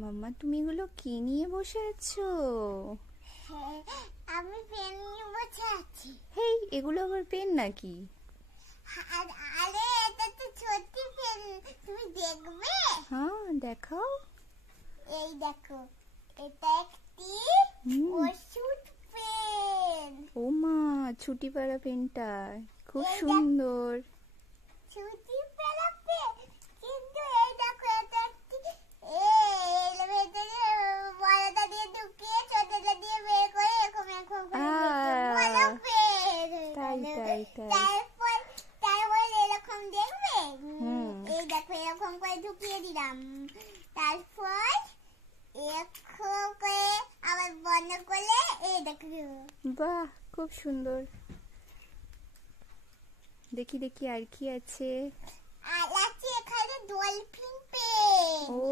মাম্মা, তুমি এগুলো কি নিয়ে বসে আছো? হ্যাঁ, আমি পেন নিয়ে বসে আছি। হেই, এগুলো আবার পেন নাকি? আরে এটা তো ছোট পেন, তুমি দেখবে? হ্যাঁ, দেখাও। এই দেখো, এটা একটি ওষুধ পেন। ও মা, ছুটি পাড়া পেনটা খুব এই সুন্দর। ছুটি পেলা পেন, কিন্তু এই দেখো এটা একটি এর ভেতরে বড়টা দিয়ে ঢুকিয়ে ছোটটা দিয়ে বের করে এরকম এরকম করে বড় পেন। তারপর এরকম দেখবে। এই দেখো এরকম করে ঢুকিয়ে দিলাম, তারপর এরকম করে আবার বন্ধ করলে এই দেখো। বাহ, খুব সুন্দর। দেখি দেখি আর কি আছে। আর আছে এখানে ডলফিন পেন। ও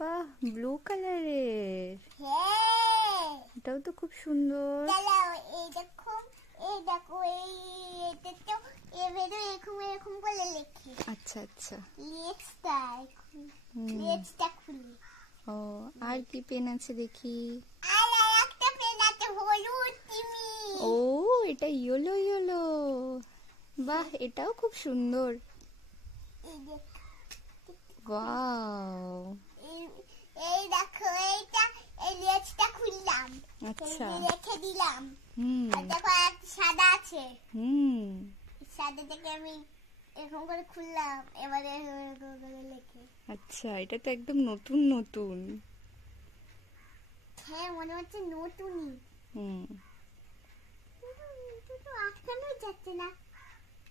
বাহ, ব্লু কালারের। হ্যাঁ, এটাও তো খুব সুন্দর। দাঁড়াও, এই দেখো এটা তো এর ভেতরে এরকম এরকম করে লেখে। আচ্ছা আচ্ছা। লেজটা খুলি। ও, আর কি পেন আছে দেখি। আর একটা পেন আছে হলুদ তিমি। ও, এটা ইয়েলো ইয়েলো। বাহ, এটাও খুব সুন্দর। এই দেখো, ওয়াও। এই দেখো এইটা, এই লেজটা খুললাম, আচ্ছা। রেখে দিলাম। আর হুম দেখো একটা সাদা আছে, হুম সাদা থেকে আমি এরকম করে খুললাম, এবারে এরকম করে লেখে। আচ্ছা, এটা তো একদম নতুন নতুন। হ্যাঁ, মনে হচ্ছে নতুনই। হুম কিন্তু আটকানো যাচ্ছে না।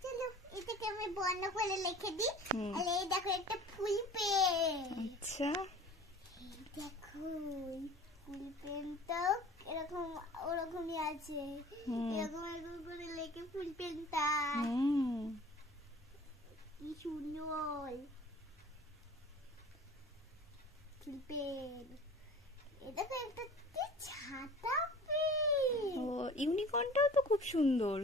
চলো এটাকে আমি বন্ধ করে লিখে দিই। আর এই দেখো একটা ফুল পেন। আচ্ছা। দেখো ফুল পেনটাও এরকম ওরকমই আছে, এরকম এরকম করে লেখে ফুল পেনটা। কি সুন্দর ফুল পেন। এটা তো একটা কি ছাতা পেন। ও, ইউনিকর্নটাও তো খুব সুন্দর।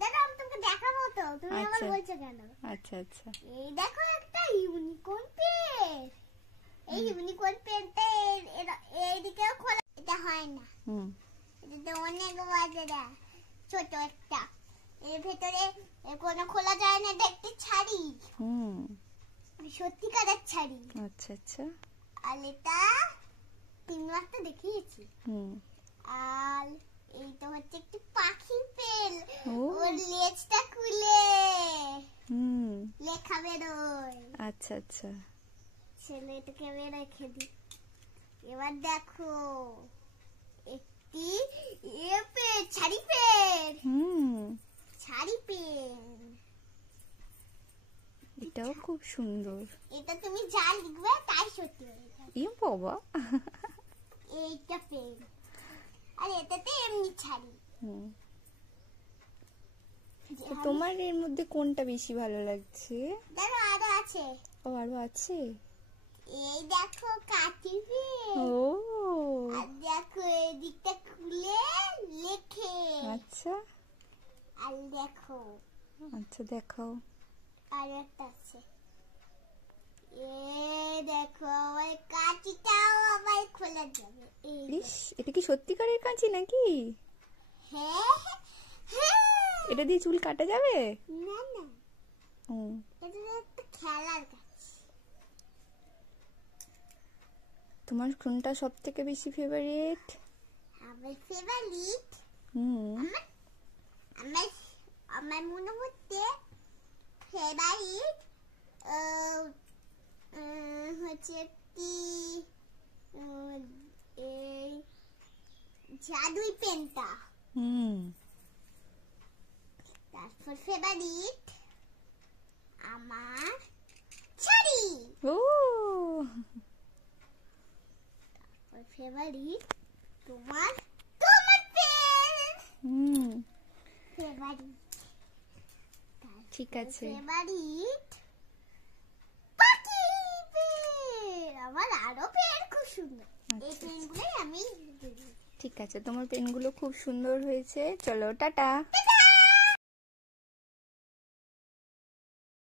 দেখো আমি তোমাকে দেখাবো তো, তুমি আমার বলছো কেন? আচ্ছা আচ্ছা। এই দেখো একটা ইউনিকর্ন পেন। এই ইউনিকর্ন পেনটা এইদিকেও খোলা, এটা হয় না। এটা তো অনেক বাজারা, ছোট একটা, এর ভেতরে কোনো খোলা যায় না। এটা একটি ছাড়ি, সত্যিকারের ছাড়ি। আচ্ছা আচ্ছা। আর এটা 3 মাসটা দেখিয়েছি। আর এইটা হচ্ছে একটি পাখি পেন। ওর লেজটা খুলে লেখা বেরোয়। আচ্ছা আচ্ছা। ছেলে এটাকে আমি রেখে দিই। এবার দেখো একটি পেন, ছাড়ি পেন। ছাড়ি পেন, এটাও খুব সুন্দর। এটা তুমি যা লিখবে তাই সত্যি হয়ে যাবে। ই বাবা। এইটা পেন, আর এটাতে এমনি ছাড়ি। তো তোমার এর মধ্যে কোনটা বেশি ভালো লাগছে? দেখো আরো আছে। ও, আরো আছে। এই দেখো কাঠি পেন। ও, আর দেখো এই দিকটা খুলে লেখে। আচ্ছা আর দেখো আচ্ছা, দেখাও। আর একটা আছে, দেখো ওই কাঁচিটাও আবার খোলা যাবে। ইস, এটা কি সত্যিকারের কাঁচি নাকি? হ্যাঁ হ্যাঁ। এটা দিয়ে চুল কাটা যাবে? না না, এটা একটা খেলার কাজ। তোমার কোনটা সব থেকে বেশি ফেভারিট? আমার ফেভারিট, আমার মনে হচ্ছে ফেভারিট হচ্ছে একটি এই জাদুই পেনটা। তারপর ফেভারিট আমার ছাড়ি। ও, তারপর ফেভারিট তোমার তোমার পেন। ফেভারিট, ঠিক আছে। ফেভারিট পাখি পেন। আমার আরো পেন খুব সুন্দর। এই পেনগুলোই আমি ঠিক আছে, তোমার পেনগুলো খুব সুন্দর হয়েছে। চলো, টাটা।